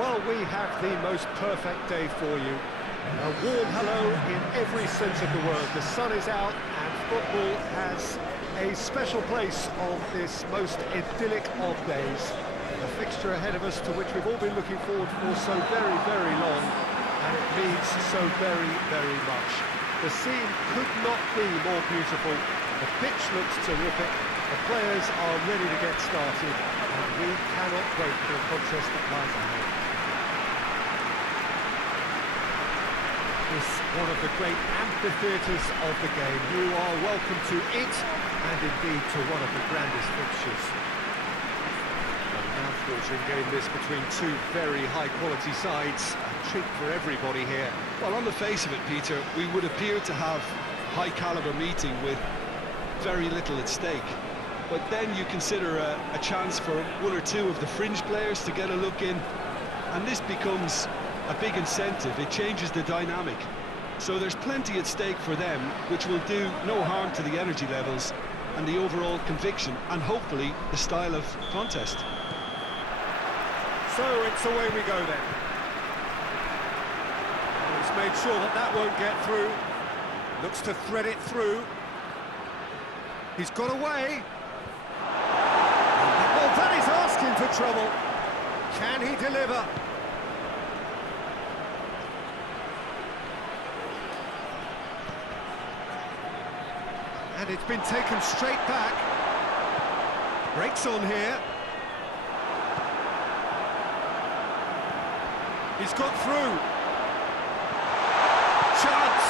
Well, we have the most perfect day for you. A warm hello in every sense of the word. The sun is out and football has a special place on this most idyllic of days. A fixture ahead of us to which we've all been looking forward for so very, very long, and it means so very, very much. The scene could not be more beautiful. The pitch looks terrific. The players are ready to get started, and we cannot wait for the contest that lies ahead. This is one of the great amphitheatres of the game. You are welcome to it, and indeed to one of the grandest fixtures. A mouth-watering game this between two very high-quality sides. A treat for everybody here. Well, on the face of it, Peter, we would appear to have a high-caliber meeting with very little at stake. But then you consider a chance for one or two of the fringe players to get a look in, and this becomes a big incentive. It changes the dynamic. So there's plenty at stake for them, which will do no harm to the energy levels and the overall conviction, and hopefully the style of contest. So it's away we go then. He's made sure that that won't get through. Looks to thread it through. He's got away. Well, that is asking for trouble. Can he deliver? And it's been taken straight back. Breaks on here. He's got through. Chance!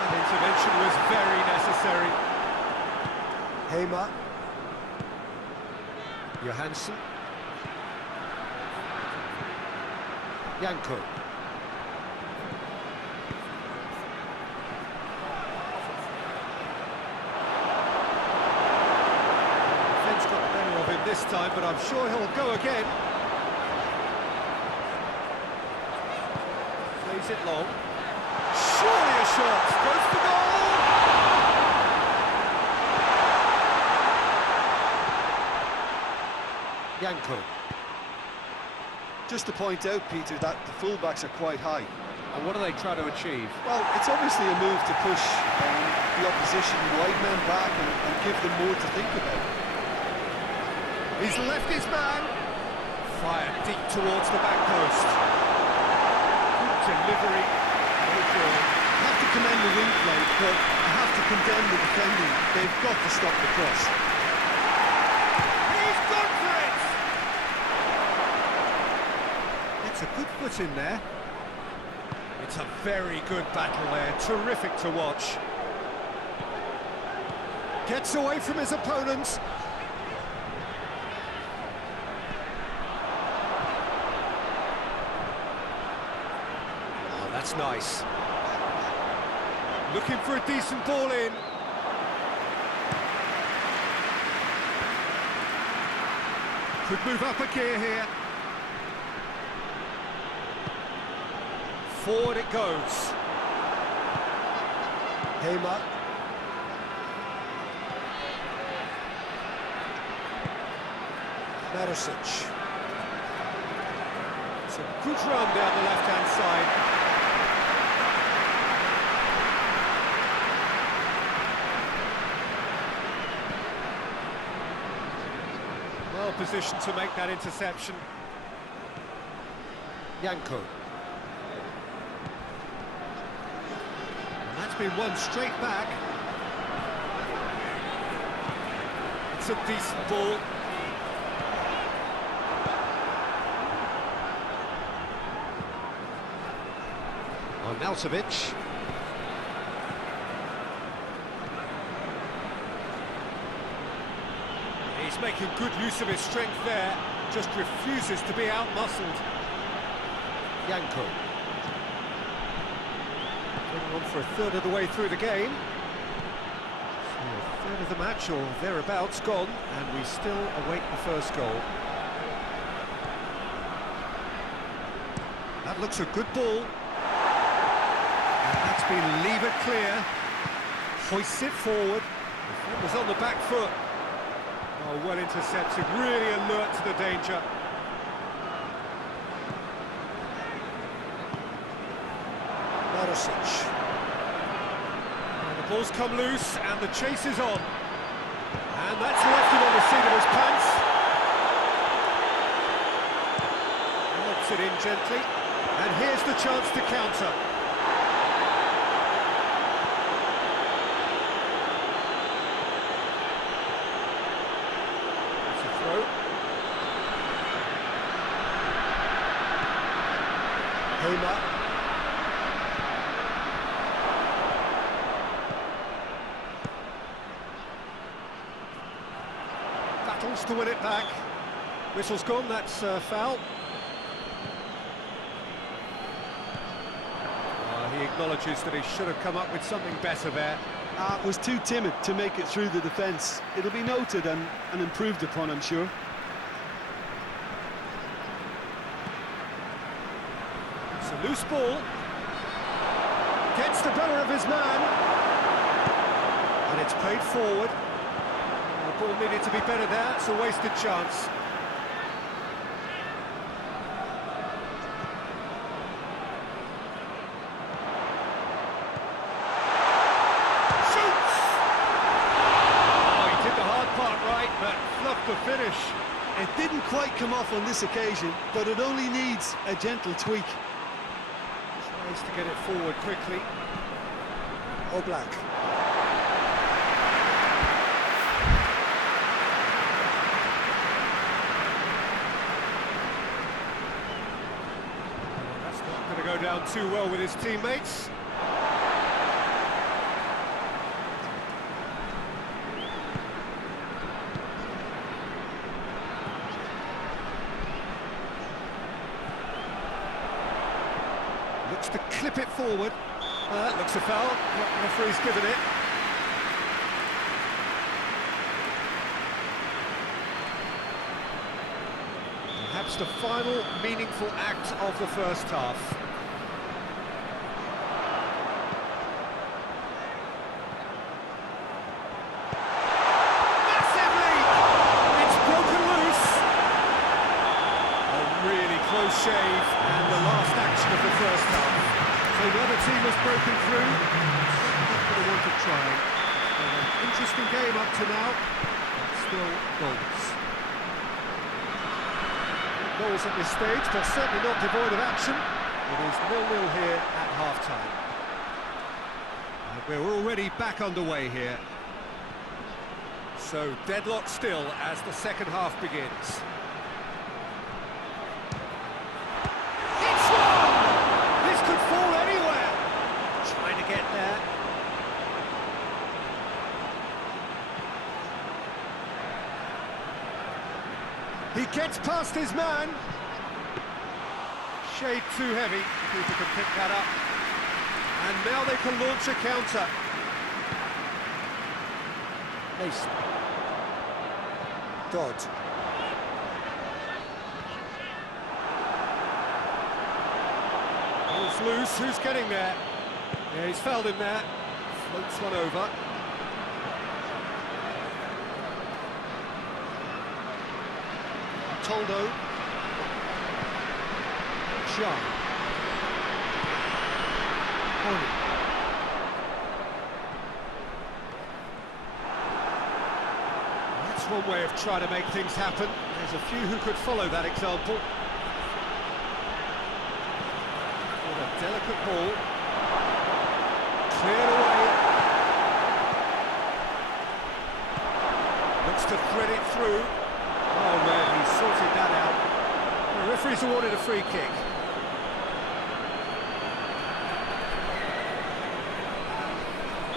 That intervention was very necessary. Hamer. Johansson. Janko. Defence got the better of him this time, but I'm sure he'll go again. Plays it long. Surely a shot. Goes for goal! Janko. Just to point out, Peter, that the fullbacks are quite high. And what are they trying to achieve? Well, it's obviously a move to push the opposition wide men back and give them more to think about. He's left his man. Fired deep towards the back post. Good delivery. No goal. I have to commend the wing play, but I have to condemn the defending. They've got to stop the cross. He's gone for it! It's a good foot in there. It's a very good battle there. Terrific to watch. Gets away from his opponents. Oh, that's nice. Looking for a decent ball in. Could move up a gear here. Forward it goes. Hamer. Marisic. It's a good run down the left-hand side. Well positioned to make that interception. Janko. And that's been won straight back. It's a decent ball. Arnautovic. He's making good use of his strength there, just refuses to be out-muscled. Janko. Getting on for a third of the way through the game. So a third of the match, or thereabouts, gone, and we still await the first goal. That looks a good ball. And that's been levered clear. Hoists it forward. Defender's on the back foot. Oh, well intercepted, really alert to the danger. And the ball's come loose, and the chase is on. And that's left him on the seat of his pants. Locks it in gently, and here's the chance to counter. It's a throw. Hamer. Battles to win it back. Whistle's gone, that's foul. He acknowledges that he should have come up with something better there. Was too timid to make it through the defence. It'll be noted and improved upon, I'm sure. It's a loose ball. Gets the better of his man. And it's played forward. The ball needed to be better there. It's a wasted chance. The finish. It didn't quite come off on this occasion, but it only needs a gentle tweak. Tries to get it forward quickly. Oblak. That's not going to go down too well with his teammates. Looks to clip it forward. Looks a foul. Referee's given it. Perhaps the final meaningful act of the first half. Massive lead! It's broken loose. A really close shave, and the last action of the first half. So the other team has broken through. Not going to want to try. An interesting game up to now, but still goals. Goals at this stage, but certainly not devoid of action. It is 0-0 here at half-time. And we're already back underway here. So deadlock still as the second half begins. It's one! This could fall anywhere. Trying to get there. He gets past his man. Shade too heavy. The keeper can pick that up. And now they can launch a counter. Mason. Dodd. Ball's loose. Who's getting there? Yeah, he's fouled him there. Floats one over. Toldo. Sean. Oni. That's one way of trying to make things happen. There's a few who could follow that example. With a delicate ball. Cleared away. Looks to thread it through. Oh, well, he sorted that out. The referee's awarded a free kick.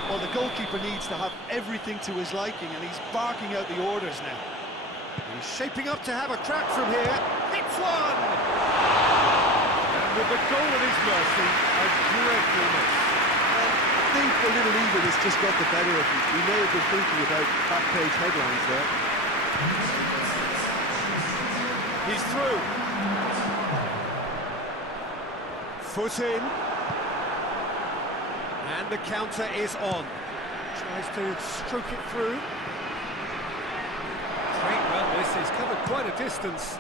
Well, the goalkeeper needs to have everything to his liking, and he's barking out the orders now. He's shaping up to have a crack from here. Hits one! And with the goal at his mercy, a dreadful miss. I think the little ego has just got the better of him. He may have been thinking about back-page headlines there. He's through. Foot in. And the counter is on. Tries to stroke it through. Great run this, he's covered quite a distance.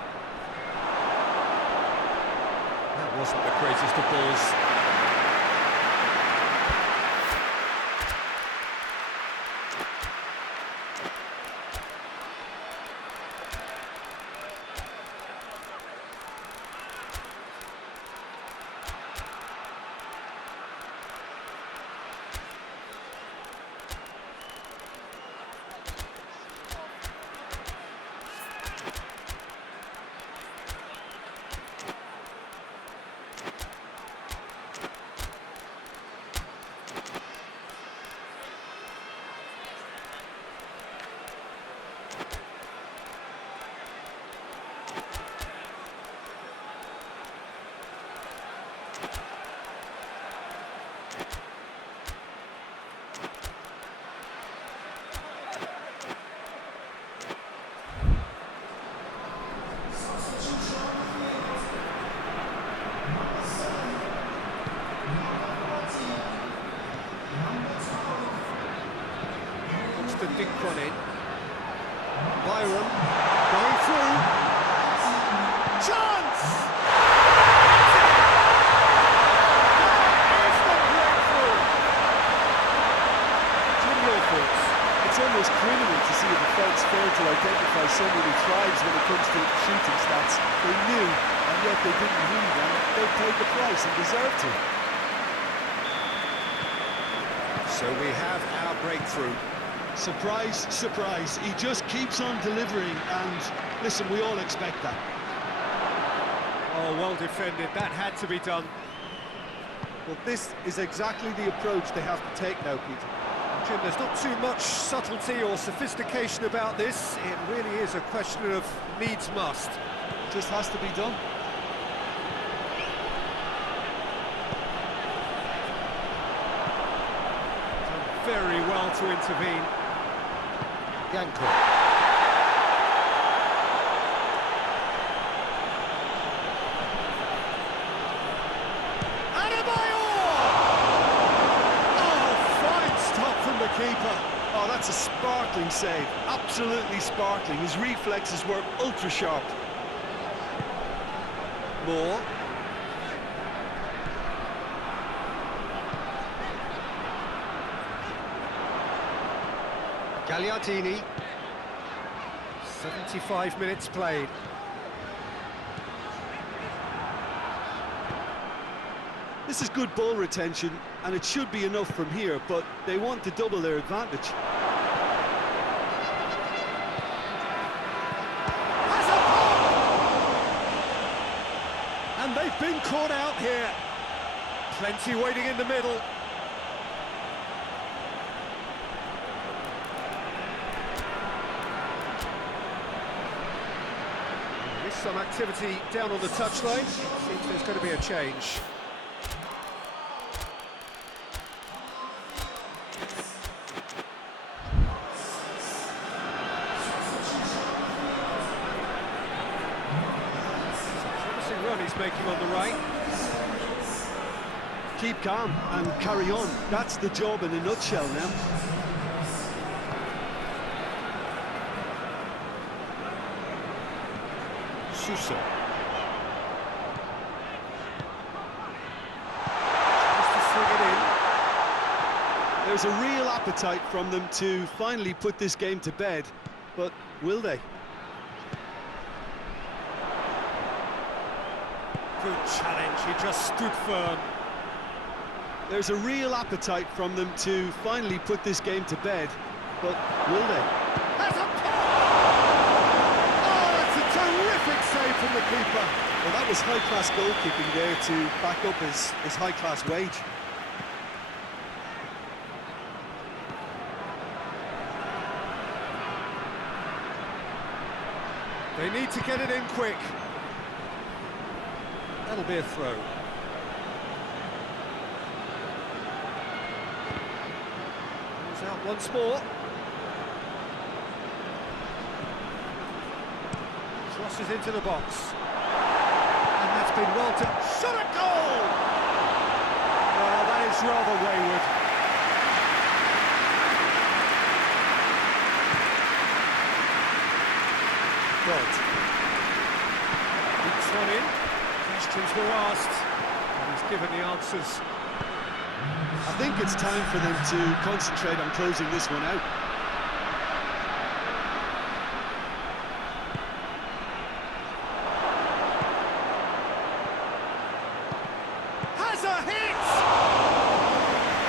That wasn't the greatest of balls. dink one in. Byram going through. Chance! That is the breakthrough! Jim, your thoughts? It's almost criminal to see a defence fail to identify someone who thrives when it comes to shooting stats. They knew, and yet they didn't read, and they paid the price and deserved to. So we have our breakthrough. Surprise, surprise. He just keeps on delivering, and listen, we all expect that. Oh, well defended. That had to be done. Well, this is exactly the approach they have to take now, Peter. Jim, there's not too much subtlety or sophistication about this. It really is a question of needs must. Just has to be done. Done very well to intervene. Jangos. Keeper. Oh, that's a sparkling save. Absolutely sparkling. His reflexes were ultra sharp. Moore. Gagliardini. 75 minutes played. This is good ball retention, and it should be enough from here, but they want to double their advantage. Has a pop! And they've been caught out here. Plenty waiting in the middle. There is some activity down on the touchline. Seems there's going to be a change. Run he's making on the right. Keep calm and carry on. That's the job in a nutshell now. Sousa. Tries to swing it in. There's a real appetite from them to finally put this game to bed, but will they? Good challenge, he just stood firm. There's a real appetite from them to finally put this game to bed, but will they? Has a pop! Oh, that's a terrific save from the keeper. Well, that was high-class goalkeeping there to back up his high-class wage. They need to get it in quick. That'll be a throw. Goes out once more. Crosses into the box. And that's been well done. Shot a goal! Well, that is rather wayward. God. Beats one in. Questions were asked, and he's given the answers. I think it's time for them to concentrate on closing this one out. Has a hit!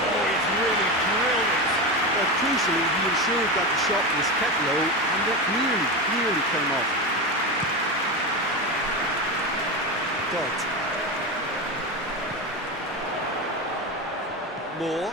Oh, he's really drilled it. But crucially, he ensured that the shot was kept low and it nearly came off. God. Moore.